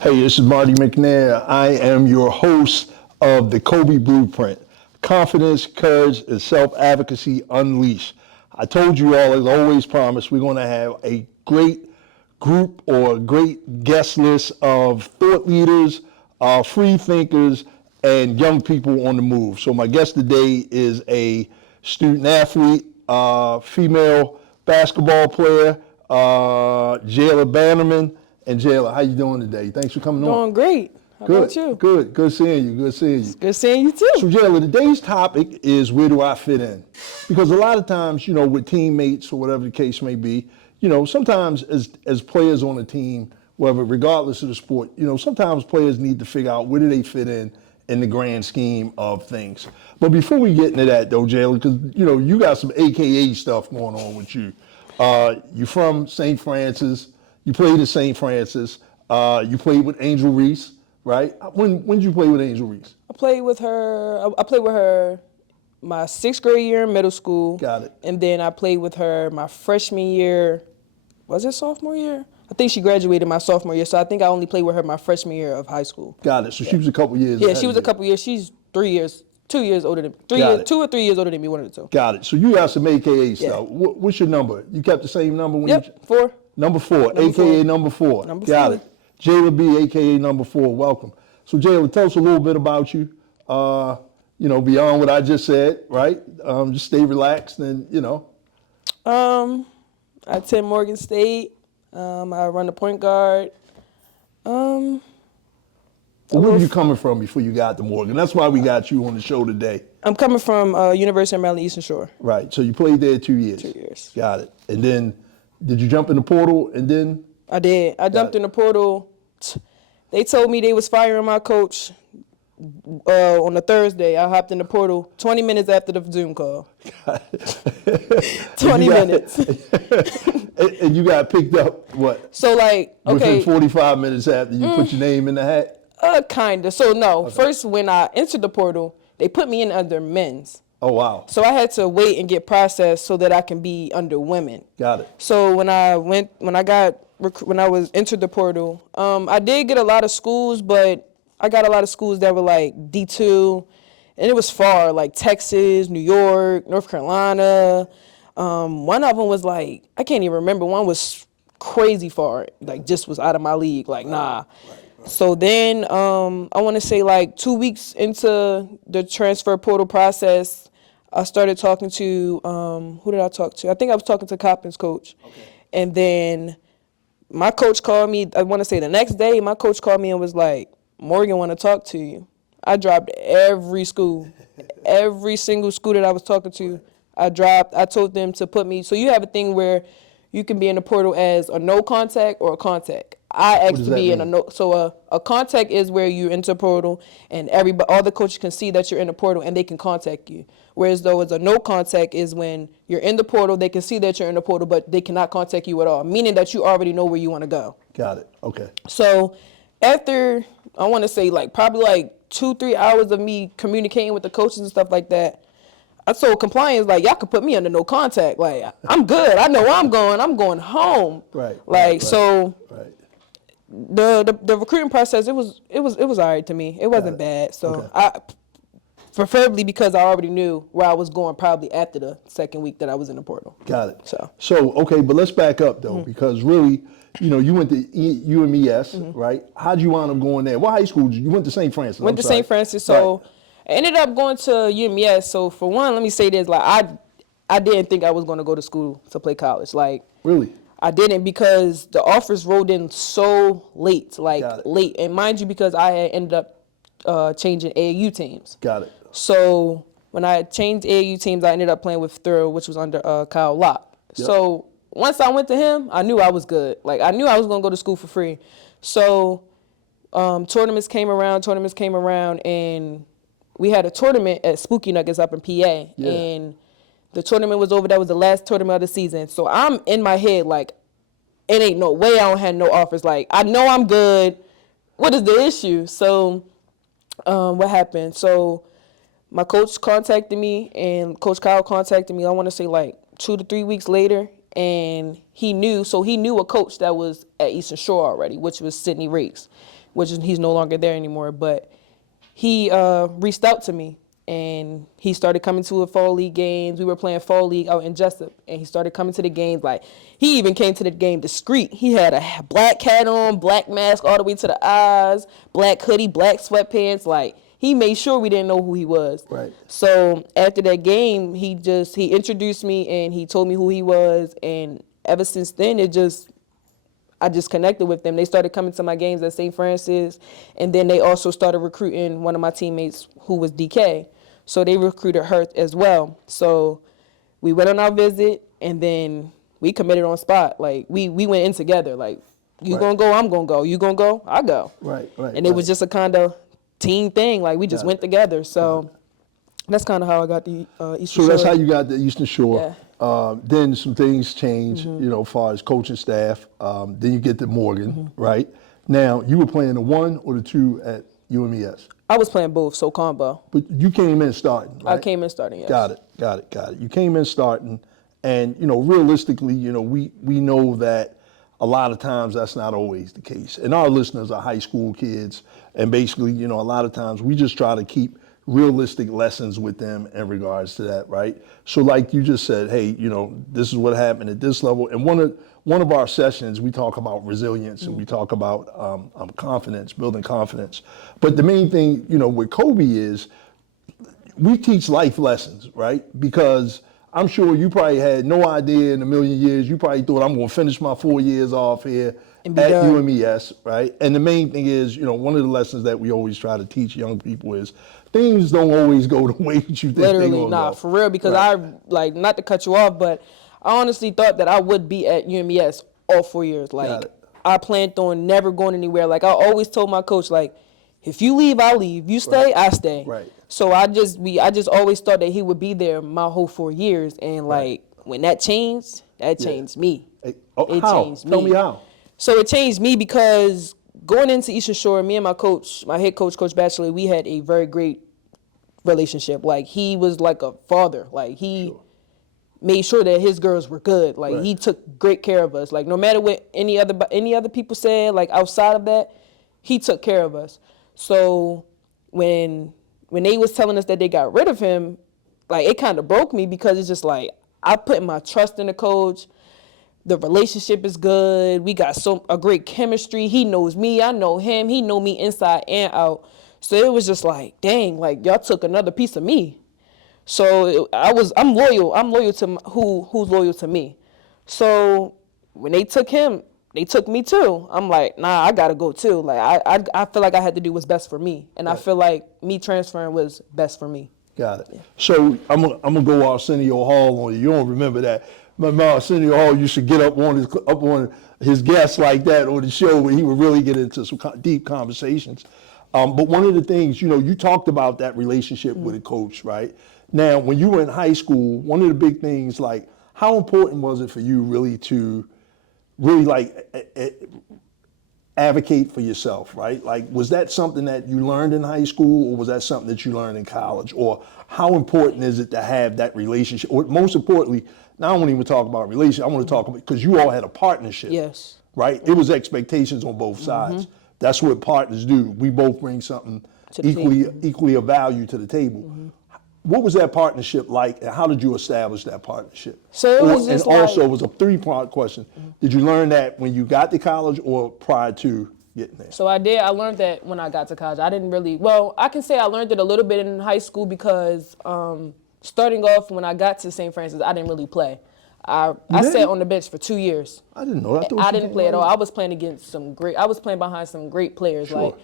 Hey, this is Marty McNair. I am your host of the K.O.B.Y Blueprint, Confidence, Courage, and Self-Advocacy Unleashed. I told you all, as always promised, we're going to have a great group or a great guest list of thought leaders, free thinkers, and young people on the move. So my guest today is a student athlete, female basketball player, Jayla Bannerman. And Jayla, how you doing today? Thanks for coming on. Doing great. How about you? Good seeing you. Good seeing you. It's good seeing you too. So Jayla, today's topic is where do I fit in? Because a lot of times, with teammates or whatever the case may be, sometimes as players on a team, whether regardless of the sport, sometimes players need to figure out where do they fit in the grand scheme of things. But before we get into that though, Jayla, because you got some AKA stuff going on with you. You're from St. Francis. You played at St. Francis. You played with Angel Reese, right? When did you play with Angel Reese? I played with her my 6th grade year in middle school. Got it. And then I played with her my freshman year. Was it sophomore year? I think she graduated my sophomore year, so I think I only played with her my freshman year of high school. Got it. So she was a couple years. Yeah, she was a couple years. She's 2 years older than 2 or 3 years older than me, one of the two. Got it. So you got some AKA stuff. Yeah. What's your number? You kept the same number when Yep, 4. Number 4, AKA number 4. Got it. Jayla B, AKA number 4. Welcome. So Jayla, tell us a little bit about you. Beyond what I just said, right? Just stay relaxed and I attend Morgan State. I run the point guard. Where were you coming from before you got to Morgan? That's why we got you on the show today. I'm coming from University of Maryland Eastern Shore. Right. So you played there 2 years. 2 years. Got it. And then, did you jump in the portal and then? I did. I jumped in the portal. They told me they was firing my coach on a Thursday. I hopped in the portal 20 minutes after the Zoom call. 20 minutes. And you got picked up, what? So within 45 minutes after you put your name in the hat? Kinda. So no, okay. First when I entered the portal, they put me in under men's. Oh, wow. So I had to wait and get processed so that I can be under women. Got it. So when I was entered the portal, I did get a lot of schools, but I got a lot of schools that were like D2, and it was far, like Texas, New York, North Carolina. One of them was like, I can't even remember. One was crazy far, like just was out of my league, like nah. Right. So then I want to say like 2 weeks into the transfer portal process, I started talking to, who did I talk to? I think I was talking to Coppin's coach. Okay. And then my coach called me, I want to say the next day, my coach called me and was like, Morgan want to talk to you. I dropped every school, every single school that I was talking to, I told them to put me, so you have a thing where you can be in the portal as a no contact or a contact. I asked to be in a no, so a contact is where you enter portal and all the coaches can see that you're in the portal and they can contact you. Whereas though as a no contact is when you're in the portal, they can see that you're in the portal, but they cannot contact you at all, meaning that you already know where you want to go. Got it. Okay. So after, I want to say probably 2-3 hours of me communicating with the coaches and stuff like that, I told compliance, y'all could put me under no contact. I'm good. I know where I'm going. I'm going home. Right. So the recruiting process, it was all right to me. It wasn't bad. So okay. Preferably because I already knew where I was going probably after the second week that I was in the portal. Got it. So okay, but let's back up though, because really, you went to UMES, right? How'd you wind up going there? What high school did you went to St. Francis? Went to St. Francis, so I ended up going to UMES. So for one, let me say this, I didn't think I was going to go to school to play college. Really? I didn't, because the offers rolled in so late, late. And mind you, because I had ended up changing AAU teams. Got it. So when I changed AAU teams, I ended up playing with Thurl, which was under K.O.B.Y. Yep. So once I went to him, I knew I was good. I knew I was going to go to school for free. So tournaments came around, and we had a tournament at Spooky Nuggets up in PA. Yeah. And the tournament was over. That was the last tournament of the season. So I'm in my head it ain't no way I don't have no offers. I know I'm good. What is the issue? So what happened? So my coach contacted me, and Coach Kyle contacted me, I want to say 2 to 3 weeks later, and he knew a coach that was at Eastern Shore already, which was Sydney Riggs. which is, he's no longer there anymore. But he reached out to me, and he started coming to the fall league games. We were playing fall league out in Jessup, and he started coming to the games. Like, he even came to the game discreet. He had a black hat on, black mask all the way to the eyes, black hoodie, black sweatpants. Like, he made sure we didn't know who he was. Right. So after that game, he introduced me, and he told me who he was. And ever since then, I just connected with them. They started coming to my games at St. Francis, and then they also started recruiting one of my teammates who was DK. So they recruited her as well. So we went on our visit, and then we committed on spot. Like, we went in together. Like, you gonna go, I'm gonna go. You gonna go, I go. Right. And it was just a kind of team thing. Like, we just went together. So that's kind of how I got the Eastern Shore. So that's how you got the Eastern Shore. Yeah. Then some things change, as far as coaching staff. Then you get to Morgan, right? Now, you were playing the 1 or the 2 at UMES? I was playing both, so combo. But you came in starting, right? I came in starting, yes. Got it. You came in starting, and, realistically, we know that a lot of times that's not always the case. And our listeners are high school kids, and basically, a lot of times we just try to keep realistic lessons with them in regards to that, right? So like you just said, hey, this is what happened at this level. And one of our sessions, we talk about resilience and we talk about confidence, building confidence. But the main thing, with K.O.B.Y is we teach life lessons, right? Because I'm sure you probably had no idea in a million years. You probably thought, I'm going to finish my 4 years off here at UMES, right? And the main thing is, one of the lessons that we always try to teach young people is things don't always go the way that you think they're going to go. For real, because right. Not to cut you off, but I honestly thought that I would be at UMES all 4 years. Like, I planned on never going anywhere. Like, I always told my coach, like, if you leave, I'll leave. You stay, I stay. Right. So I just always thought that he would be there my whole 4 years. And like, when that changed me. It how? Changed me. Tell me how. So it changed me because going into Eastern Shore, me and my head coach, Coach Batchelor, we had a very great relationship. Like, he was like a father. Like, he made sure that his girls were good. Like, he took great care of us. Like, no matter what any other people said, like, outside of that, he took care of us. So when they was telling us that they got rid of him, like, it kind of broke me because it's just like, I put my trust in the coach. The relationship is good. We got a great chemistry. He knows me. I know him. He know me inside and out. So it was just like, dang, like, y'all took another piece of me. So I'm loyal. I'm loyal to who's loyal to me. So when they took him, they took me too. I'm like, nah, I gotta go too. Like, I feel like I had to do what's best for me, and I feel like me transferring was best for me. Got it. Yeah. So I'm gonna go Arsenio Hall on you. You don't remember that? My Arsenio Hall used to get up on his guests like that on the show where he would really get into some deep conversations. But one of the things, you talked about that relationship with a coach, right? Now, when you were in high school, one of the big things, like, how important was it for you really to advocate for yourself, right? Like, was that something that you learned in high school, or was that something that you learned in college? Or how important is it to have that relationship? Or most importantly, now I won't even talk about relationship, I want to talk about, because you all had a partnership. Yes. Right? It was expectations on both sides. That's what partners do. We both bring something equally of value to the table. What was that partnership like, and how did you establish that partnership? So it was just also, it was a 3-part question. Did you learn that when you got to college or prior to getting there? So I did. I learned that when I got to college. I didn't really, well, I can say I learned it a little bit in high school because starting off when I got to St. Francis, I didn't really play. I sat on the bench for 2 years. I didn't know that. I didn't play at all. I was playing behind some great players. Sure. Like,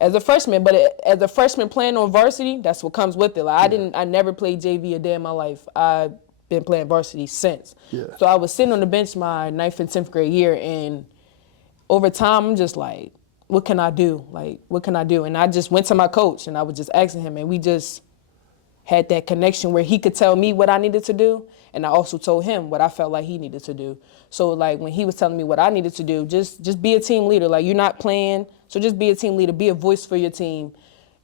as a freshman, but as a freshman playing on varsity, that's what comes with it. Like, I never played JV a day in my life. I've been playing varsity since. Yeah. So I was sitting on the bench my 9th and 10th grade year, and over time, I'm just like, what can I do? Like, what can I do? And I just went to my coach, and I was just asking him, and we just had that connection where he could tell me what I needed to do, and I also told him what I felt like he needed to do. So, like, when he was telling me what I needed to do, just be a team leader. Like, you're not playing, so just be a team leader. Be a voice for your team.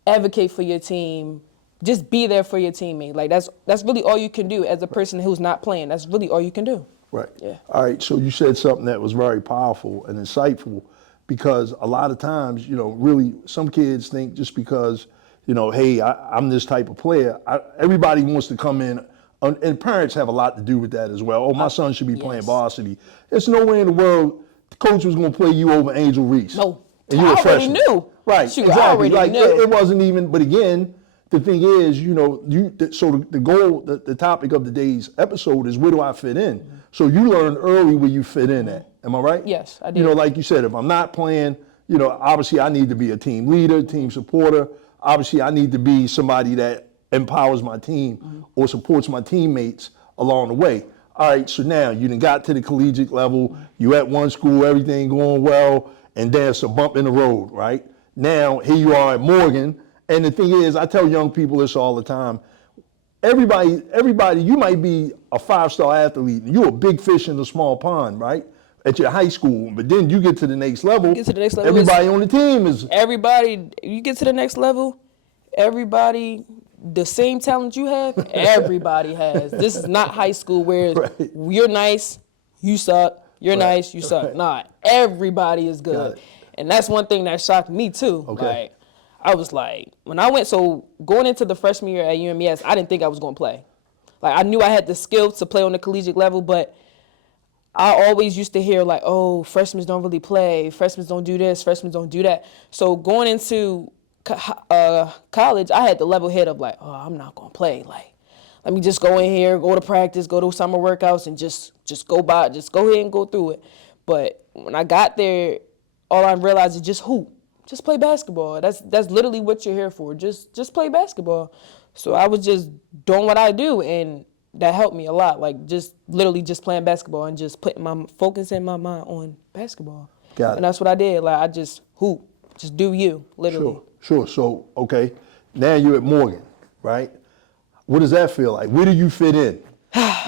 Advocate for your team. Just be there for your teammate. Like, that's really all you can do as a person who's not playing. That's really all you can do. Right. Yeah. All right, so you said something that was very powerful and insightful, because a lot of times, really some kids think just because, hey, I'm this type of player, everybody wants to come in, and parents have a lot to do with that as well. Oh, my son should be playing Yes. varsity. There's no way in the world the coach was going to play you over Angel Reese. No, And you're I a already freshman. knew. Right, Shoot, exactly. I already Like knew. it wasn't even. But again, the thing is, so the goal, the topic of today's episode is where do I fit in? Mm-hmm. So you learned early where you fit in at. Am I right? Yes, I did. Like you said, if I'm not playing, obviously I need to be a team leader, team supporter. Obviously, I need to be somebody that empowers my team or supports my teammates along the way. All right, so now you done got to the collegiate level, you at one school, everything going well, and there's a bump in the road, right? Now, here you are at Morgan, and the thing is, I tell young people this all the time, everybody, you might be a 5-star athlete, and you're a big fish in a small pond, right? At your high school, but then you get to the next level, everybody on the team is... Everybody, you get to the next level, everybody, the same talent you have, everybody has. This is not high school where you're nice, you suck, you're nice, you suck. Nah, everybody is good. And that's one thing that shocked me too. Okay. Like, I was like, going into the freshman year at UMES, I didn't think I was going to play. Like, I knew I had the skill to play on the collegiate level, but I always used to hear like, oh, freshmen don't really play, freshmen don't do this, freshmen don't do that. So going into college, I had the level head of like, oh, I'm not going to play. Like, let me just go in here, go to practice, go to summer workouts, and just go ahead and go through it. But when I got there, all I realized is just hoop. Just play basketball. That's literally what you're here for. Just play basketball. So I was just doing what I do, and that helped me a lot. Like just literally just playing basketball and just putting my focus in my mind on basketball. Got it. And that's what I did. Like I just hoop, just do you, literally. Sure. So okay, now you're at Morgan, right? What does that feel like? Where do you fit in?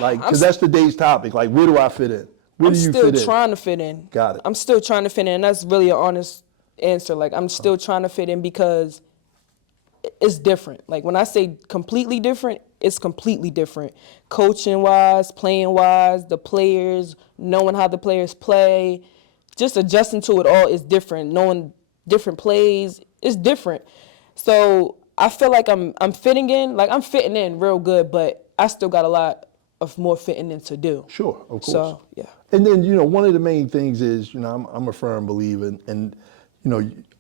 Like, because that's today's topic. Like, where do I fit in? Where do you fit in? I'm still trying to fit in. Got it. I'm still trying to fit in. That's really an honest answer. Like, I'm still trying to fit in because it's different. Like, when I say completely different, it's completely different. Coaching-wise, playing-wise, the players, knowing how the players play, just adjusting to it all is different. Knowing different plays is different. So I feel like I'm fitting in. Like, I'm fitting in real good, but I still got a lot of more fitting in to do. Sure, of course. So, yeah. And then, one of the main things is, I'm a firm believer in, and,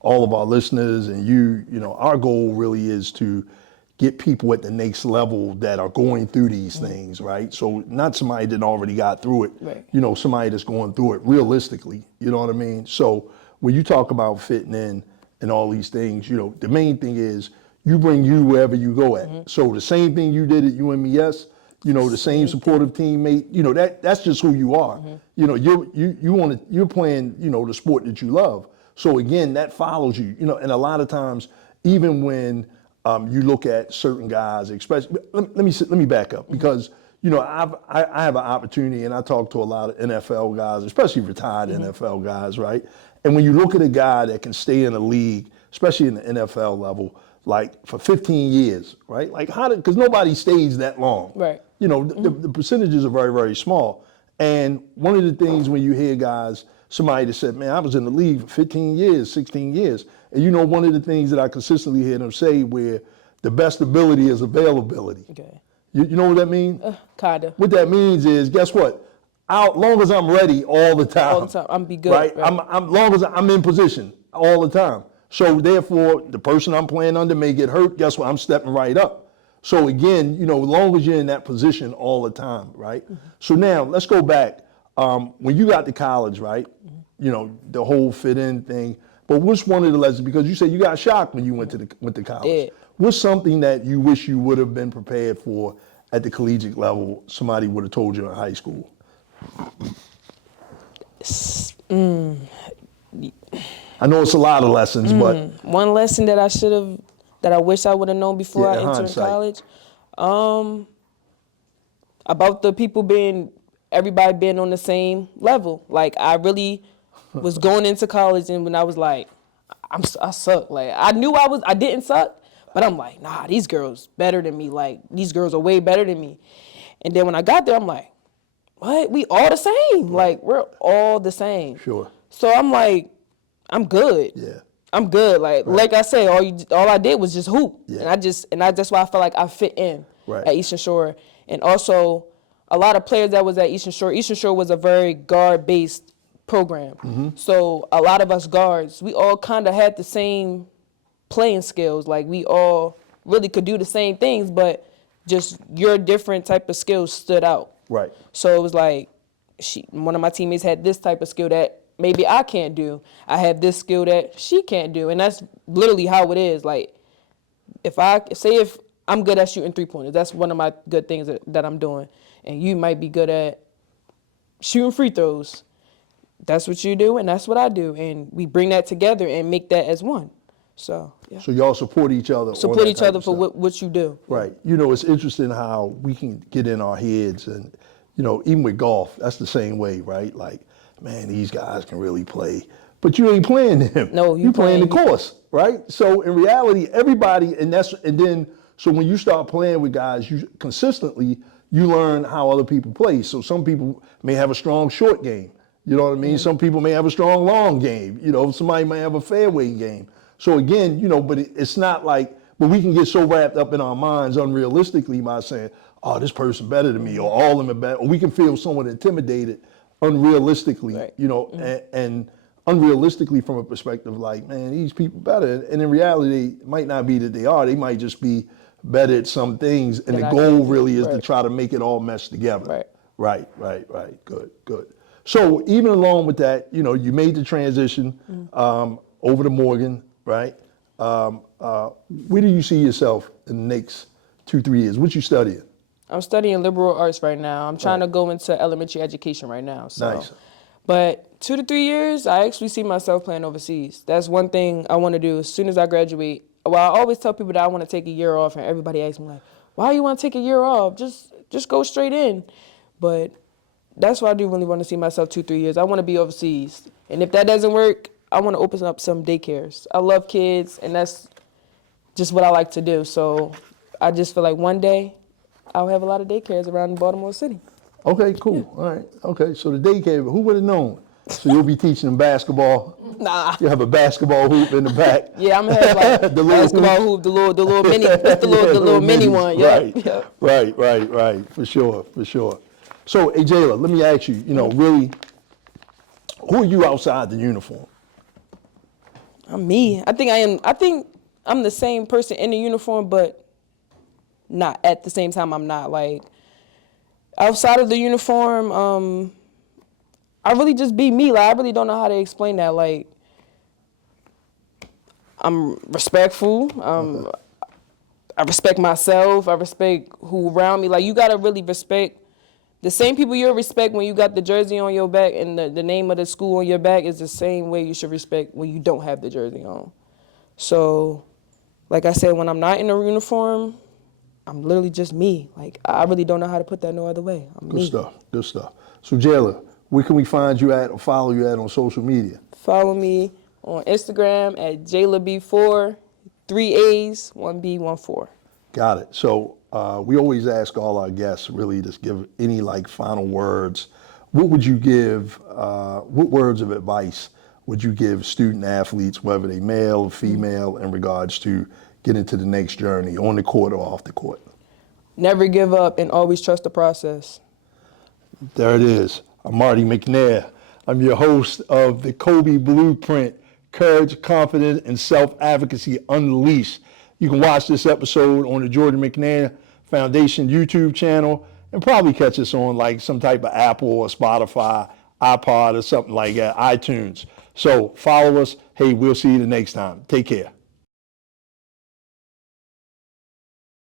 all of our listeners and our goal really is to get people at the next level that are going through these things, right? So not somebody that already got through it, right. Somebody that's going through it realistically, you know what I mean? So when you talk about fitting in and all these things, the main thing is you bring you wherever you go at. So the same thing you did at UMES, the same supportive teammate, that's just who you are. You're playing, the sport that you love. So again, that follows you, and a lot of times, even when you look at certain guys, especially, let me back up because, I have an opportunity and I talk to a lot of NFL guys, especially retired NFL guys, right? And when you look at a guy that can stay in the league, especially in the NFL level, like for 15 years, right? Like because nobody stays that long. Right. The percentages are very, very small. And one of the things when you hear guys, somebody that said, man, I was in the league for 15 years, 16 years. And one of the things that I consistently hear them say where the best ability is availability. Okay. You know what that means? Kinda. What that means is, guess what? Long as I'm ready all the time. All the time, I'm be good. Right? Long as I'm in position all the time. So therefore, the person I'm playing under may get hurt. Guess what? I'm stepping right up. So again, as long as you're in that position all the time, right? So now let's go back. When you got to college, right? The whole fit in thing. But what's one of the lessons? Because you said you got shocked when you went to college. Yeah. What's something that you wish you would have been prepared for at the collegiate level? Somebody would have told you in high school. I know it's a lot of lessons, but one lesson that I wish I would have known before I entered college, about the people everybody being on the same level. Like I really was going into college, and when I was like, I suck. Like I knew I didn't suck, but I'm like, nah, these girls better than me. Like these girls are way better than me. And then when I got there, I'm like, what? We all the same. Like we're all the same. Sure. So I'm like, I'm good. Yeah. I'm good. Like I say, all I did was just hoop, Yeah. that's why I felt like I fit in Right. at Eastern Shore, and also a lot of players that was at Eastern Shore. Eastern Shore was a very guard-based program, so a lot of us guards, we all kind of had the same playing skills. Like we all really could do the same things, but just your different type of skills stood out. Right. So it was like one of my teammates had this type of skill that maybe I can't do. I have this skill that she can't do. And that's literally how it is. Like if I'm good at shooting 3-pointers, that's one of my good things that I'm doing. And you might be good at shooting free throws. That's what you do and that's what I do. And we bring that together and make that as one. So, yeah. So y'all support each other. Support each other for what you do. Right. You know, it's interesting how we can get in our heads and, you know, even with golf, that's the same way, right? Like, man, these guys can really play. But you ain't playing them. No, you playing the course, right? So in reality, everybody, so when you start playing with guys, you consistently, you learn how other people play. So some people may have a strong short game. You know what I mean? Some people may have a strong long game. You know, somebody may have a fairway game. So again, you know, but it's not like, but we can get so wrapped up in our minds unrealistically by saying, oh, this person better than me, or all of them are better, or we can feel somewhat intimidated unrealistically, right. You know, and unrealistically from a perspective like, man, these people better. And in reality, it might not be that they are, they might just be better at some things. And the goal really is to try to make it all mesh together. Right. Right. Good. So even along with that, you know, you made the transition over to Morgan, right? Where do you see yourself in the next 2-3 years? What you studying? I'm studying liberal arts right now. I'm trying to go into elementary education right now. So. Nice. But 2 to 3 years, I actually see myself playing overseas. That's one thing I want to do as soon as I graduate. Well, I always tell people that I want to take a year off, and everybody asks me like, why do you want to take a year off? Just go straight in. But that's why I do really want to see myself 2-3 years. I want to be overseas. And if that doesn't work, I want to open up some daycares. I love kids, and that's just what I like to do. So I just feel like one day I'll have a lot of daycares around Baltimore City. Okay, cool. Yeah. All right. Okay, so the daycare, who would have known? So you'll be teaching them basketball. Nah. You have a basketball hoop in the back. Yeah, I'm gonna have like the basketball hoop, the little mini, the little mini one. Yeah. Right. For sure. So, hey, Jayla, let me ask you. You know, really, who are you outside the uniform? I'm me. I think I'm the same person in the uniform, but not at the same time. I'm not like outside of the uniform. I really just be me. Like I really don't know how to explain that. Like I'm respectful. I respect myself. I respect who around me. Like you gotta really respect the same people you'll respect when you got the jersey on your back and the name of the school on your back is the same way you should respect when you don't have the jersey on. So, like I said, when I'm not in a uniform, I'm literally just me. Like I really don't know how to put that no other way. I'm me. Good stuff. So Jayla, where can we find you at or follow you at on social media? Follow me on Instagram at JaylaB4, 3 A's, 1 B, 1 4. Got it. So we always ask all our guests really to give any like final words. What would you give, what words of advice would you give student athletes, whether they male or female, in regards to getting to the next journey on the court or off the court? Never give up and always trust the process. There it is. I'm Marty McNair. I'm your host of the K.O.B.Y Blueprint, Courage, Confidence, and Self-Advocacy Unleashed. You can watch this episode on the Jordan McNair Foundation YouTube channel and probably catch us on like some type of Apple or Spotify, iPod or something like that, iTunes. So follow us. Hey, we'll see you the next time. Take care.